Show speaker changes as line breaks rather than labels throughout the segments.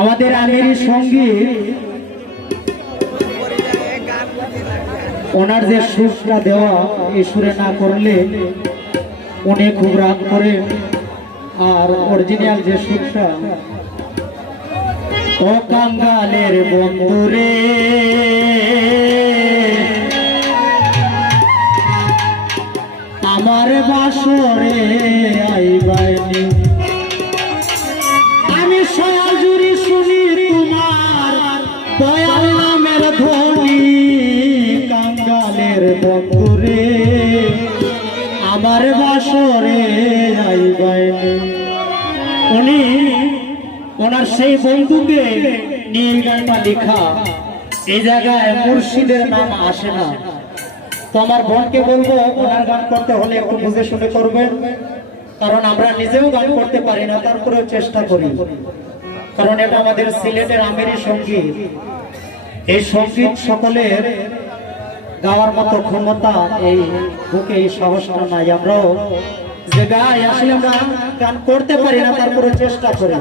আমাদের আমির সংগীত ওনার যে সুরটা দেওয়া, এই সুরে না করলে উনি খুব রাগ করেন। আর অরিজিনাল যে সুরটা, ও কাঙ্গালের বন্ধুরে। আমার বাসরে উনি ওনার সেই বন্ধুকে নিয়ে গানটা লেখা, এই জায়গায় মুর্শিদের নাম আসে না। তো আমার বোনকে বলব, ওনার গান করতে হলে একটু বুঝে শুনে করবেন, কারণ আমরা নিজেও গান করতে পারি না, তারপরেও চেষ্টা করি। কারণ এটা আমাদের সিলেটের আমেরি সংগীত। এই সংগীত সকলের গাওয়ার মতো ক্ষমতা এই বুকে এই নাই। আমরাও যে গাই আসলে আমরা, গান করতে পারি না তারপরে চেষ্টা করি।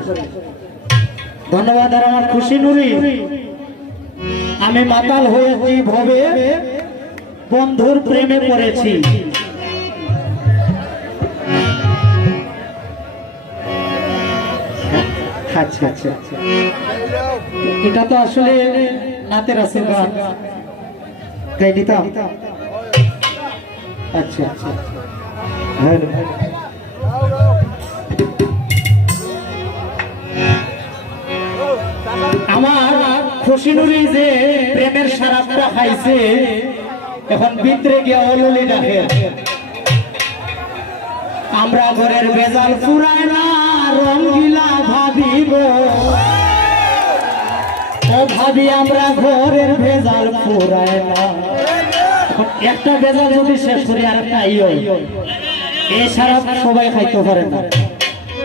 ধন্যবাদ আর আমার খুশি নুরি। আমি মাতাল হয়েছি ভবে বন্ধুর প্রেমে পড়েছি। আচ্ছা আচ্ছা আচ্ছা। এটা তো আসলে নাতের আছে গাই দিতাম আচ্ছা আচ্ছা হ্যাঁ আমার খুশি নুরি যে প্রেমের সারাপটা খাইছে, এখন ভিতরে গিয়ে অললি ডাকে আমরা ঘরের বেজাল ফুরায় না রঙ্গিলা ভাবিব ভাবি আমরা ঘরের ভেজাল ফুরায় না। একটা বেজাল যদি শেষ করি, আর একটা ইয় এই সারা সবাই খাইতে পারে না।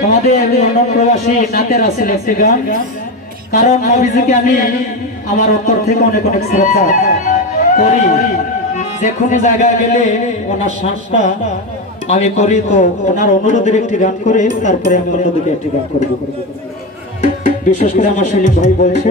আমাদের লন্ডন প্রবাসী নাতের আছে একটি গান কারণ নবীজিকে আমি আমার অন্তর থেকে অনেক অনেক শ্রদ্ধা করি। যে কোনো জায়গায় গেলে ওনার শ্বাসটা আমি করি, তো ওনার অনুরোধের একটি গান করে তারপরে আমি অন্যদিকে একটি গান করব। বিশেষ করে আমার সেলিম ভাই বলছে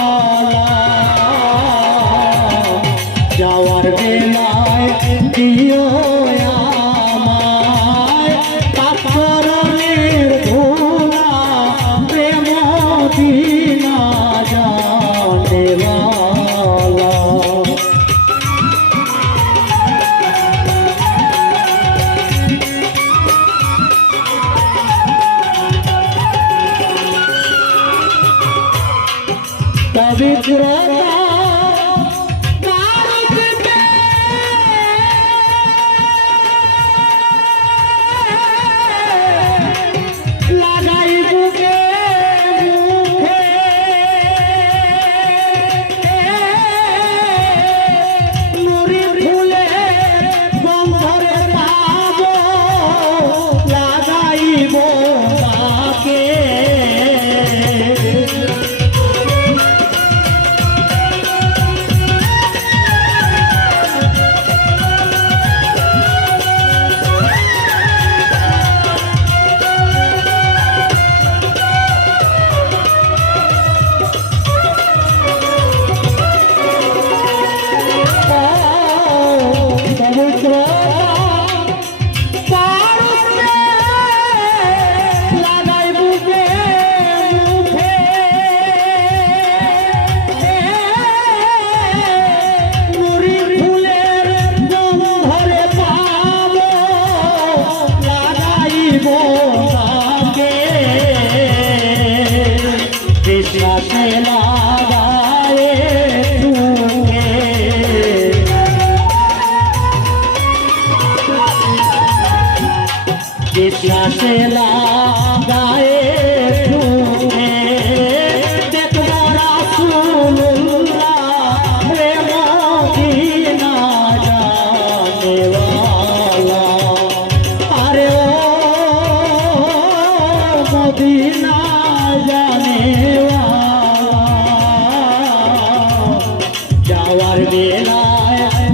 বিশ্বাসে লাগায়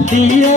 বেলায়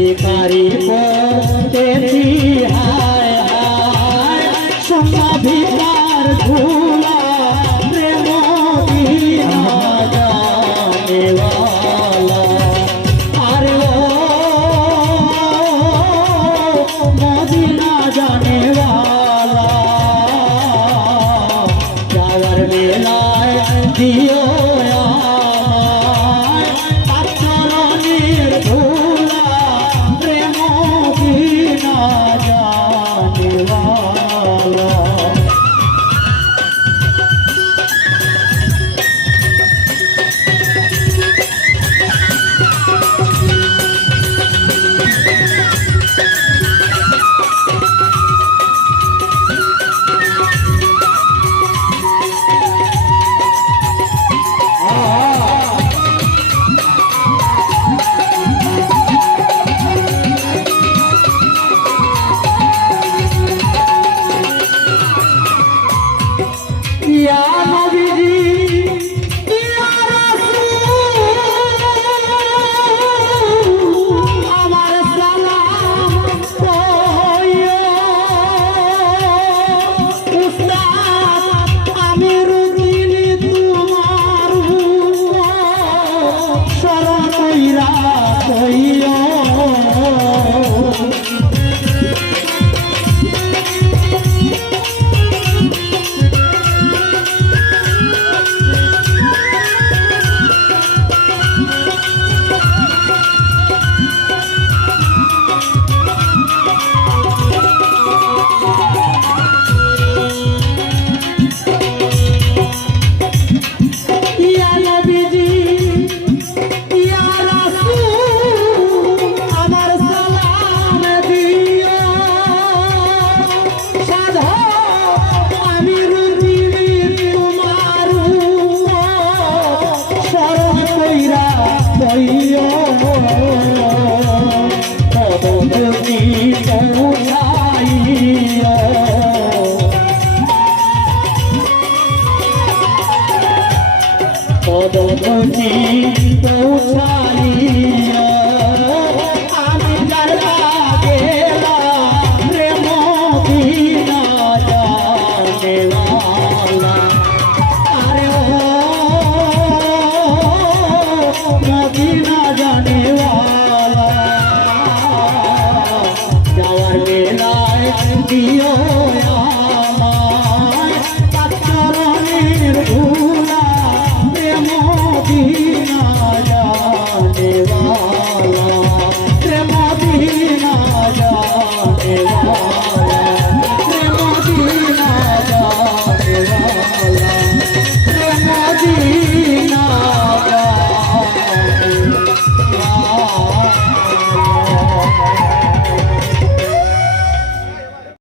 ভিখারি পড়তেছি